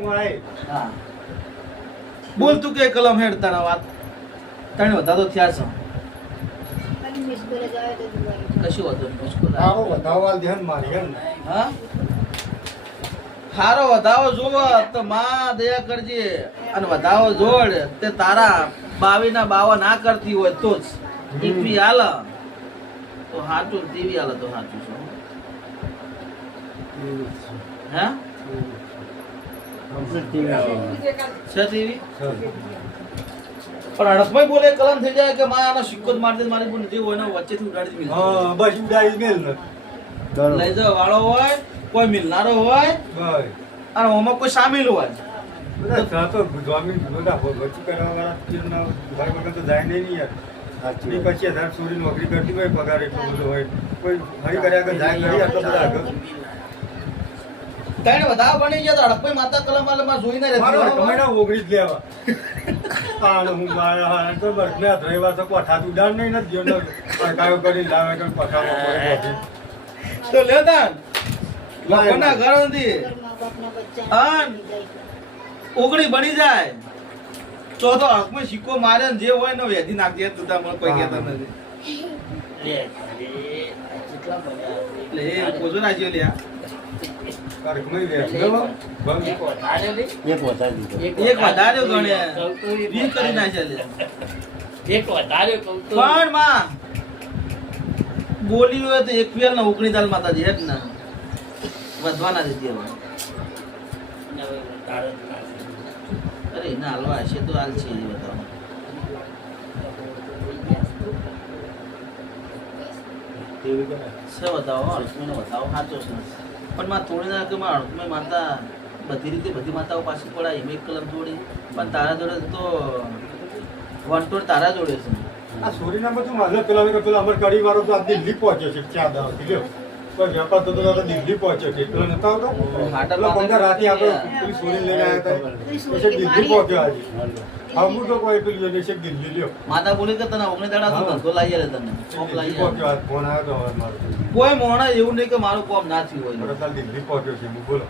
હા બોલ તું કે કલમ હેડ તારા વાત તને વધારો થયા છે કશું હતું મુશ્કેલ આવો વધાવવા ધ્યાન મારી હે ને. હા હારો વધાવો જોવો તો માં દયા કરજે અને વધાવો જોડ તે તારા 22 ના 52 ના કરતી હોય તો જ એકવી હાલ તો હાચું તેવી હાલ તો હાચું છે હા છે તેવી પણ હડકમાં બોલે કલમ થઈ જાય કે માં આનો સિક્કો જ મારી દે મારી બોલ જે હોય ને વચ્ચેથી ઉડાડી દે હા બસ ઉડાડી મેલ ને લઈ જાવ વાળો હોય કોઈ મિલનારો હોય બસ અને ઓમાં કોઈ સામેલ હોય બધા સાતો ગુજવામી બધા વચ્ચે કરવાવાળા તીરના ઘર વગર તો જાય નહીં યાર સાચી પછી 1000 ચોરી નોકરી કરતી હોય પગાર એટલો બધો હોય કોઈ હરી કર્યા કે જાય નહીં આટલો બધા આગળ તને વધારે બની ગયા તો હડપઈ માતા કલમ માં જોઈને મારો રહેતી કમાઈના ઓગળી જ લેવા પાણ હું મારા તો બરને રહેવા તો કોઠા ઉડાડ નહીં ને જીવનો કાયો કરી લાવે તો કોઠામાં પડે તો લે તાન લોકોના ઘર નથી ઓગળી બની જાય તો હકમાં સિક્કો મારે ને જે હોય ને વેધી નાખી તું મને કોઈ કહેતા નથી એટલે એ પોજો રાખ્યો લ્યા ઘરમાં બેઠો બંધ એક વધારે ગણે 20 કરી નાખ્યા લે પણ માં બોલી હોય તો 21 ને 19 માતાજી હેડ ને વધવાના દીધી હવે અરે ના હલવા હશે તો હાલ છે એ બતાવો છે બતાવો અડકમેનો બતાવો સાચો છે પણ માં થોડી ના કે માં અડકમે માતા બધી રીતે બધી માતાઓ પાછી પડાય એમ એક કલમ જોડી પણ તારા જોડે તો વંટોળ તારા જોડે છે આ સોરીના બધું મારે પેલા અમર કડી વાળો તો આ દિલ્હી પહોંચ્યો છે 4 દાડા કીધો કોઈ વેપાર તો દિલ્હી પહોંચ્યો છે પેલો નતા આવતો પેલો પંદર રાતે આપણે પેલી સોરી લઈને આવ્યા હતા પછી દિલ્હી પહોંચ્યો આજે હમું તો કોઈ પેલી જોડે છે દિલ્હી લ્યો માતા બોલી કે તને 19 દાડા તો ધંધો લાવી આલે તને કોમ લાવી આલે. પહોંચ્યો આજ ફોન આવ્યો તો હવે મારો કોઈ મોણા એવું નહીં કે મારું કોમ ના થયું હોય તરત દિલ્હી પહોંચ્યો છે હું બોલો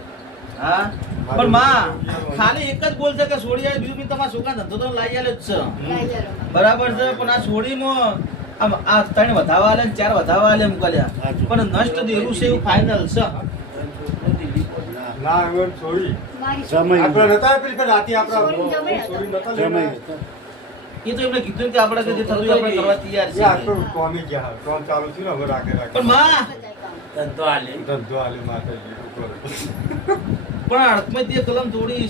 હા પણ માં ખાલી એક જ બોલશે કે છોડી આવે બીજું બી તમારા છોકરા ધંધો તો લાવી આલે જ છે બરાબર છે પણ આ છોડીમાં આ 3 વધાવા આલે ને 4 વધાવા આલે એમ કર્યા પણ નષ્ટ દેરું છે એવું ફાઇનલ છે ના એમ છોડી આપણે નતા પેલી કે રાતે આપણા છોડી નતા લઈને એ તો એમને કીધું કે આપણે કે જે થતું આપણે કરવા તૈયાર એ આ તો છે કોમી ગયા કોમ ચાલુ થયું ને હવે રાખે પણ માં ધંધો આલે માતાજી ઉપર પણ અડકમાં તે કલમ તોડી